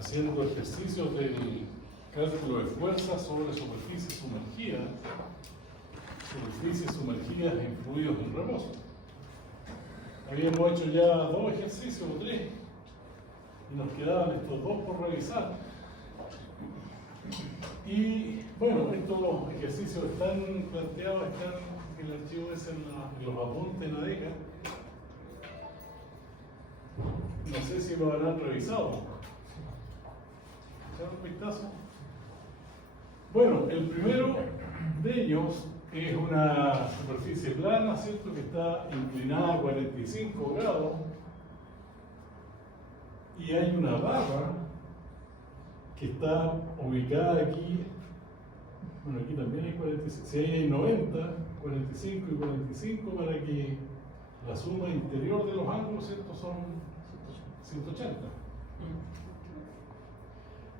haciendo ejercicios del cálculo de fuerza sobre superficies sumergidas en fluidos en reposo. Habíamos hecho ya 2 ejercicios o 3 y nos quedaban estos 2 por revisar. Y bueno, estos ejercicios están planteados, están en el archivo ese en los apuntes en ADECA. No sé si lo habrán revisado. ¿Echaron un vistazo? Bueno, el primero de ellos es una superficie plana, ¿cierto? Que está inclinada a 45 grados y hay una barra que está ubicada aquí. Bueno, aquí también hay 45, si ahí hay 90, 45 y 45 para que la suma interior de los ángulos, ¿cierto? Son 180.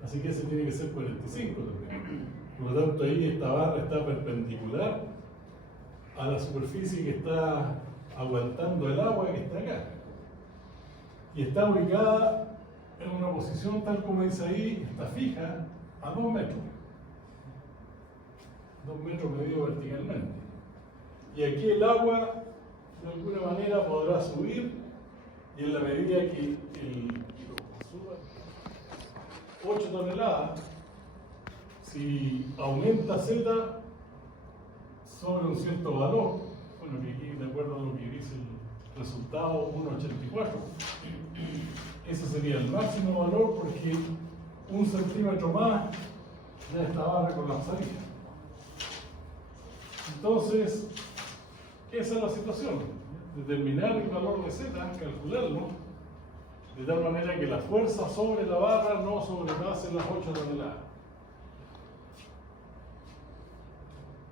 Así que ese tiene que ser 45 también. Por lo tanto, ahí esta barra está perpendicular a la superficie que está aguantando el agua que está acá. Y está ubicada en una posición tal como dice ahí, está fija a 2 metros. 2 metros medido verticalmente. Y aquí el agua de alguna manera podrá subir y en la medida que el kilo suba 8 toneladas, si aumenta Z sobre un cierto valor, bueno, que aquí de acuerdo a lo que dice el resultado 1,84, ese sería el máximo valor porque 1 centímetro más ya esta barra colapsaría. Entonces, esa es la situación, determinar el valor de Z, calcularlo, de tal manera que la fuerza sobre la barra no sobrepase las 8 toneladas.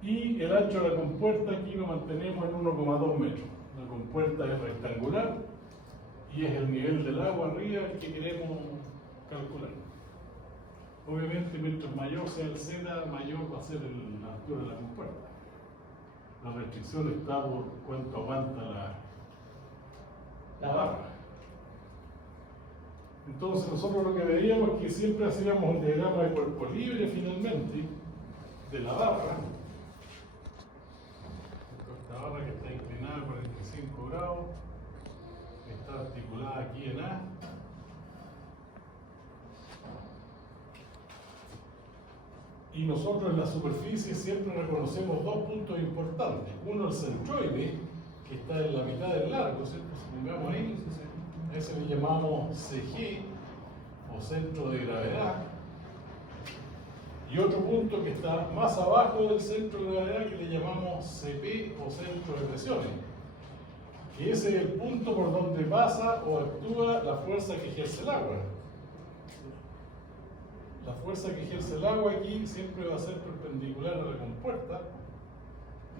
Y el ancho de la compuerta aquí lo mantenemos en 1,2 metros. La compuerta es rectangular y es el nivel del agua arriba el que queremos calcular. Obviamente, mientras mayor sea el Z, mayor va a ser la altura de la compuerta. La restricción está por cuánto aguanta la barra. Entonces, nosotros lo que veíamos es que siempre hacíamos un diagrama de cuerpo libre finalmente de la barra. Esta barra que está inclinada a 45 grados, está articulada aquí en A. Y nosotros en la superficie siempre reconocemos 2 puntos importantes. Uno, el centroide, que está en la mitad del largo, ¿cierto? Supongamos ahí, a ese le llamamos CG, o centro de gravedad. Y otro punto que está más abajo del centro de gravedad que le llamamos CP o centro de presiones. Y ese es el punto por donde pasa o actúa la fuerza que ejerce el agua. La fuerza que ejerce el agua aquí siempre va a ser perpendicular a la compuerta,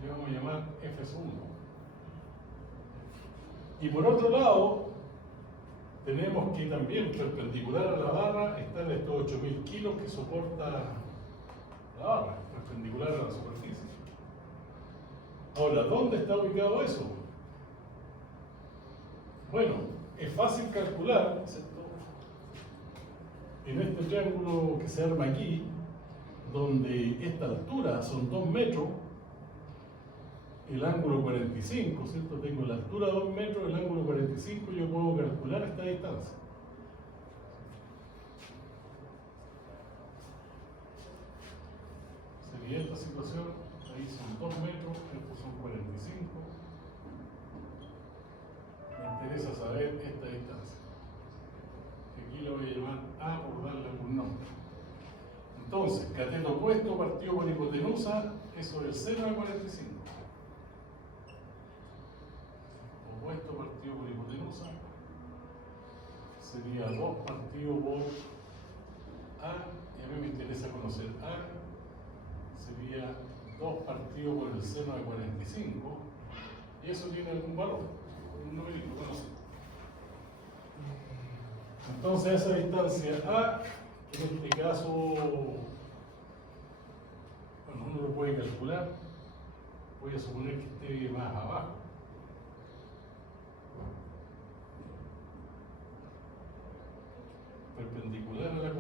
que le vamos a llamar F1. Y por otro lado, tenemos que también perpendicular a la barra están estos 8000 kilos que soporta la barra, perpendicular a la superficie. Ahora, ¿dónde está ubicado eso? Bueno, es fácil calcular, ¿cierto? En este triángulo que se arma aquí, donde esta altura son 2 metros, el ángulo 45, ¿cierto? Tengo la altura 2 metros, el ángulo 45, yo puedo calcular esta distancia. Sería esta situación, ahí son 2 metros, estos son 45. Me interesa saber esta distancia. Aquí lo voy a llamar A por darle algún nombre. Entonces, cateto opuesto partido por hipotenusa es sobre el seno de 45. Opuesto partido por hipotenusa sería 2 partido por A, y a mí me interesa conocer A, sería 2 partido por el seno de 45, y eso tiene algún valor, un numerito conocido. Entonces esa distancia A, en este caso, bueno, uno lo puede calcular, voy a suponer que esté más abajo. Perpendicular a la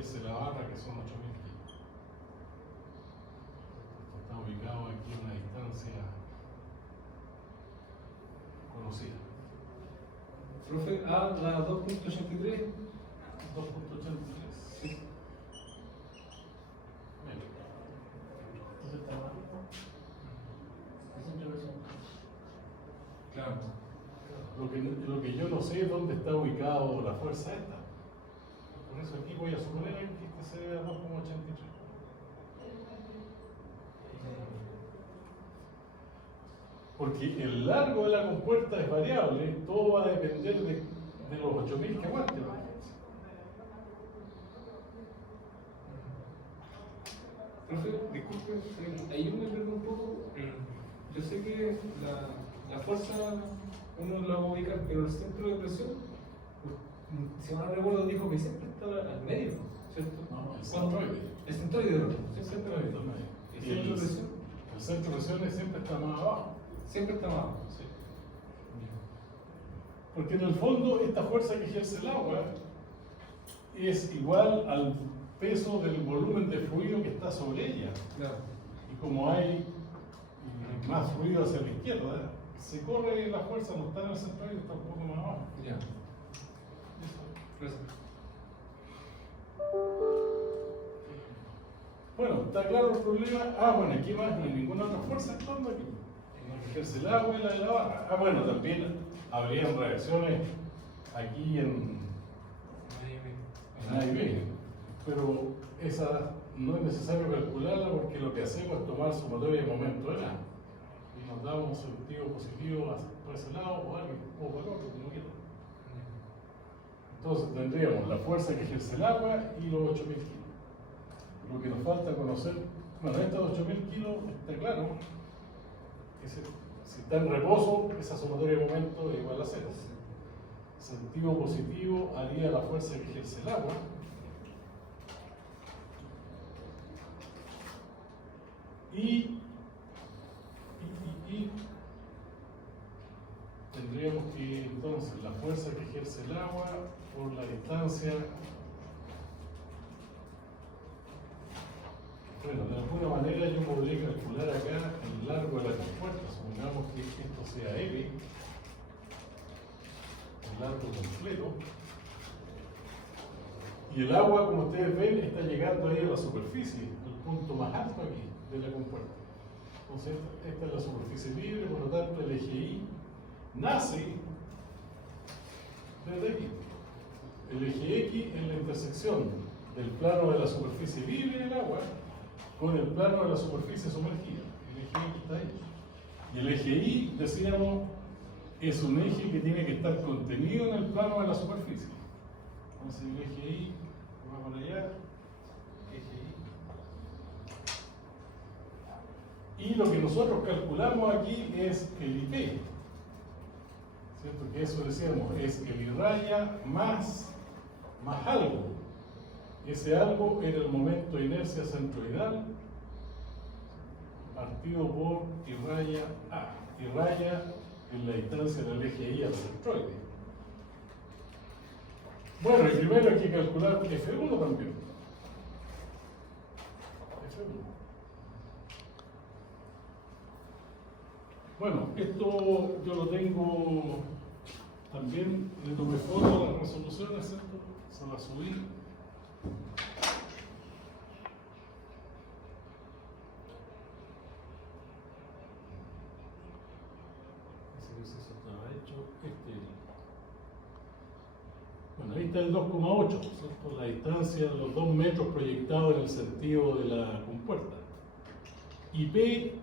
ejerce la barra, que son 8.000 kilos. Esto está ubicado aquí a una distancia conocida. Profe, A, la 2.83. 2.83. Sí. Claro. Lo que yo no sé es dónde está ubicado la fuerza esta. Por eso aquí voy a suponer que este se debe a 2.83. Porque el largo de la compuerta es variable, todo va a depender de los 8.000 que aguante. Profe, disculpe, ahí yo me pierdo un poco. Yo sé que la fuerza uno la va a ubicar, pero el centro de presión, si mal no recuerdo, dijo que siempre estaba al medio, ¿cierto? No, el centroide. El centroide, ¿no? El centroide. Y el centro de presión siempre está más abajo. Siempre está más abajo. Sí. Porque en el fondo esta fuerza que ejerce el agua es igual al peso del volumen de fluido que está sobre ella. Claro. Y como hay más fluido hacia la izquierda, se corre la fuerza, no está en el centroide, está un poco más abajo. Ya. Gracias. Bueno, está claro el problema. Bueno, aquí más no hay ninguna otra fuerza actuando aquí. Ejerce el agua y la de la barra. Bueno, también habrían reacciones aquí en A y B, pero esa no es necesario calcularla porque lo que hacemos es tomar sumatoria de momento de A y nos da un sentido positivo por ese lado o algo, o por el otro, como quieran. Entonces tendríamos la fuerza que ejerce el agua y los 8.000 kilos. Lo que nos falta conocer, bueno, estos 8.000 kilos está claro, si está en reposo, esa sumatoria de momento es igual a 0. Sentido positivo haría la fuerza que ejerce el agua. Y tendríamos que entonces la fuerza que ejerce el agua por la distancia. Bueno, de alguna manera yo podría calcular acá el largo de la compuerta. Supongamos que esto sea L, el largo completo. Y el agua, como ustedes ven, está llegando ahí a la superficie, al punto más alto aquí de la compuerta. Entonces, esta es la superficie libre, por lo tanto, el eje Y nace desde aquí. El eje X es la intersección del plano de la superficie libre del agua con el plano de la superficie sumergida. El eje X está ahí. Y el eje Y, decíamos, es un eje que tiene que estar contenido en el plano de la superficie. Entonces el eje Y va para allá, eje Y. Y lo que nosotros calculamos aquí es el IP. ¿Cierto? Que eso decíamos, es el I raya más algo. Ese algo era el momento de inercia centroidal partido por I raya A. I raya es la distancia del eje Y al centroide. Bueno, y primero hay que calcular F1 también. F1. Bueno, esto yo lo tengo también, le tomé foto a las resoluciones, ¿cierto? Se las subí. Bueno, ahí está el 2,8, ¿cierto? La distancia de los 2 metros proyectados en el sentido de la compuerta. Y P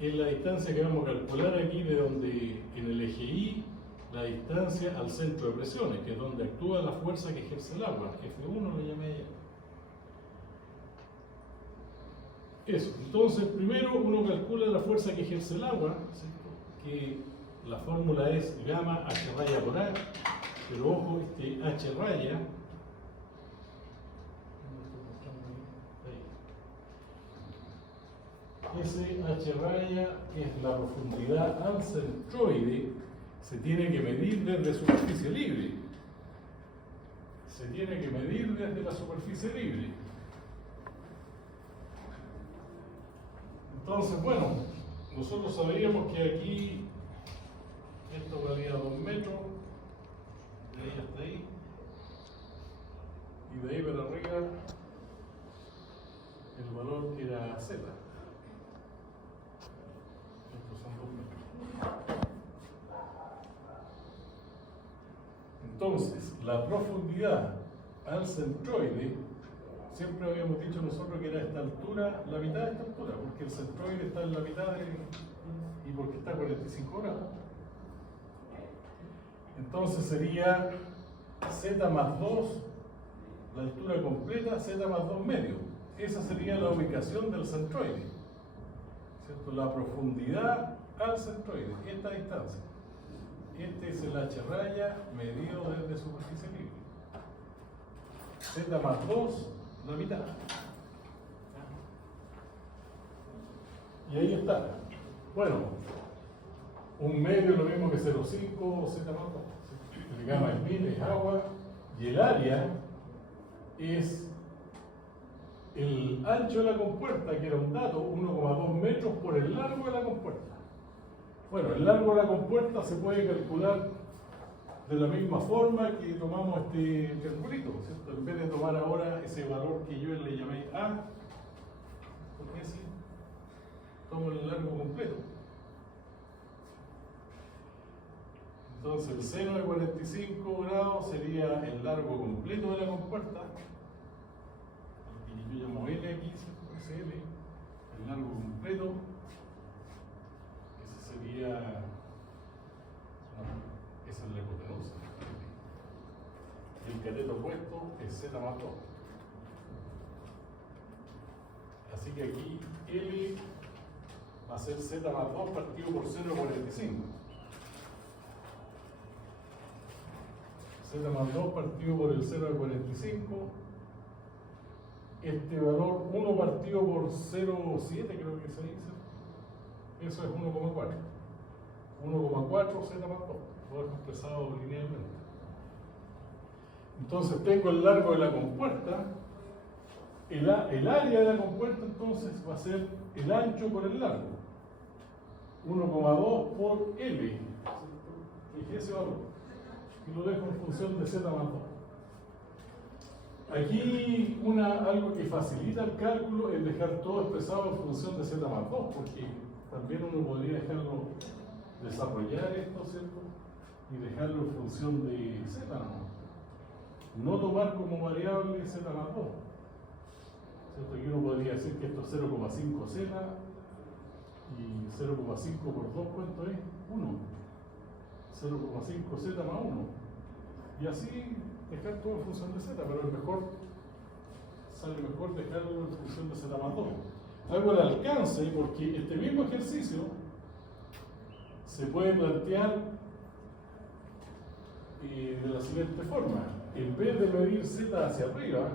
es la distancia que vamos a calcular aquí de donde en el eje Y, la distancia al centro de presiones, que es donde actúa la fuerza que ejerce el agua. F1 lo llamé allá. Eso, entonces primero uno calcula la fuerza que ejerce el agua, ¿cierto? Que la fórmula es gamma H raya por A, pero ojo, este H raya, ese H raya es la profundidad al centroide, se tiene que medir desde superficie libre. se tiene que medir desde la superficie libre. Entonces, bueno, nosotros sabíamos que aquí esto valía 2 metros, de ahí hasta ahí, y de ahí para arriba el valor era Z. Estos son 2 metros. Entonces, la profundidad al centroide, siempre habíamos dicho nosotros que era esta altura, la mitad de esta altura, porque el centroide está en la mitad y porque está a 45 grados. Entonces sería Z más 2, la altura completa, Z más 2 medios. Esa sería la ubicación del centroide, ¿cierto? La profundidad al centroide, esta distancia. Este es el H raya medido desde superficie libre. Z más 2, la mitad. Y ahí está. Bueno, un medio es lo mismo que 0,5 Z más 2. El gamma es 1000, es agua. Y el área es el ancho de la compuerta, que era un dato, 1,2 metros por el largo de la compuerta. Bueno, el largo de la compuerta se puede calcular de la misma forma que tomamos este triangulito, ¿cierto? En vez de tomar ahora ese valor que yo le llamé A, porque así tomo el largo completo. Entonces el seno de 45 grados sería el largo completo de la compuerta, y yo llamo L aquí, ¿cierto? Es L, el largo completo. Sería, esa es la hipotenusa. Y el cateto opuesto es Z más 2. Así que aquí L va a ser Z más 2 partido por 0,45. Z más 2 partido por el 0,45. Este valor 1 partido por 0,7 creo que se dice. Eso es 1,4. 1,4 Z más 2. Todo es expresado linealmente. Entonces tengo el largo de la compuerta. El área de la compuerta entonces va a ser el ancho por el largo. 1,2 por L. Fijé ese valor. Y lo dejo en función de Z más 2. Aquí algo que facilita el cálculo es dejar todo expresado en función de Z más 2, porque también uno podría dejarlo desarrollar esto, ¿cierto? Y dejarlo en función de Z, no tomar como variable Z más 2, ¿cierto? Y uno podría decir que esto es 0,5 Z y 0,5 por 2, ¿cuánto es? 1. 0,5 Z más 1. Y así dejar todo en función de Z, pero es mejor, sale mejor dejarlo en función de Z más 2. Hago el alcance porque este mismo ejercicio se puede plantear de la siguiente forma. En vez de medir Z hacia arriba,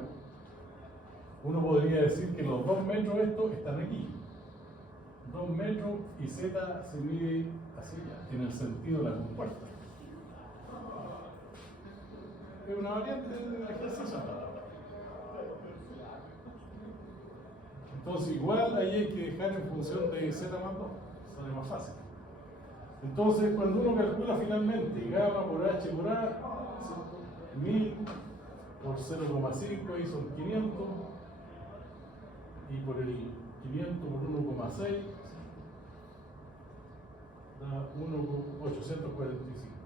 uno podría decir que los 2 metros estos están aquí. 2 metros y Z se mide hacia allá, en el sentido de la compuerta. Es una variante del ejercicio. Entonces igual ahí hay que dejar en función de Z más 2, sale más fácil. Entonces cuando uno calcula finalmente gamma por H por A, 1000 por 0,5 ahí son 500, y por el 500 por 1,6 da 1,845.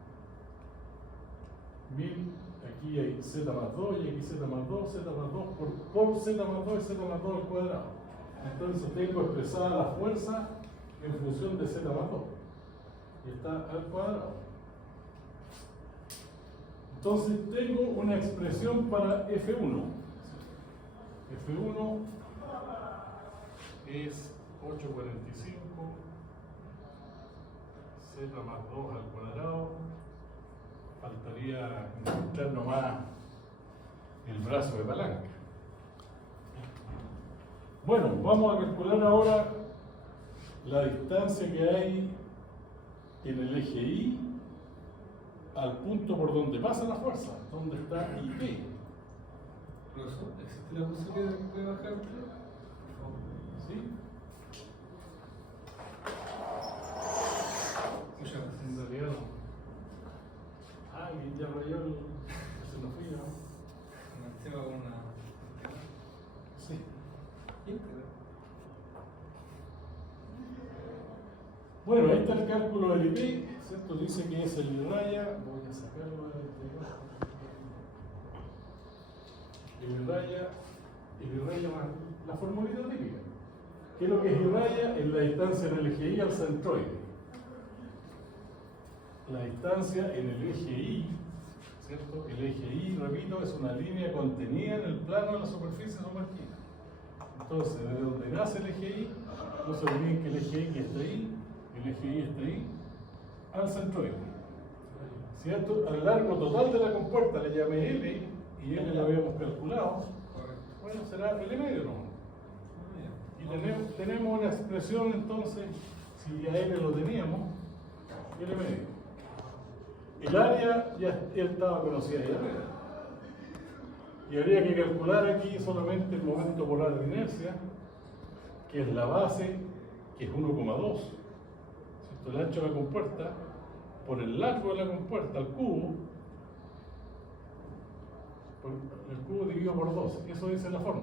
1000, aquí hay Z más 2 y aquí Z más 2, Z más 2 por Z más 2 y Z más 2 al cuadrado. Entonces tengo expresada la fuerza en función de Z más 2 y está al cuadrado. Entonces tengo una expresión para F1. F1 es 845 Z más 2 al cuadrado. Faltaría encontrar nomás el brazo de palanca. Bueno, vamos a calcular ahora la distancia que hay en el eje Y al punto por donde pasa la fuerza, donde está IP. Profesor, ¿existe la posibilidad de que pueda bajar? Por favor. ¿Sí? Muchas gracias. En realidad no. Alguien ya rayó el xenofía, ¿no? Me lleva con una. Sí. Íntegra. Bueno, ahí está el cálculo del IP, ¿cierto? Dice que es el I raya, voy a sacarlo de I raya más la formulita típica. ¿Qué es lo que es I raya? Es la distancia en el eje Y al centroide. La distancia en el eje Y, ¿cierto? El eje Y, repito, es una línea contenida en el plano de la superficie sumergida. Entonces, desde donde nace el eje Y, no se olviden que el eje Y está ahí, el eje Y está ahí, al centroide. ¿Cierto? Al largo total de la compuerta le llamé L, y L lo habíamos calculado. Correcto. Bueno, será L medio, ¿no? Y tenemos una expresión entonces, si ya L lo teníamos, L medio. El área ya estaba conocida ya. Y habría que calcular aquí solamente el momento polar de inercia, que es la base, que es 1,2. El ancho de la compuerta por el largo de la compuerta al cubo, el cubo dividido por 2. Eso dice la fórmula.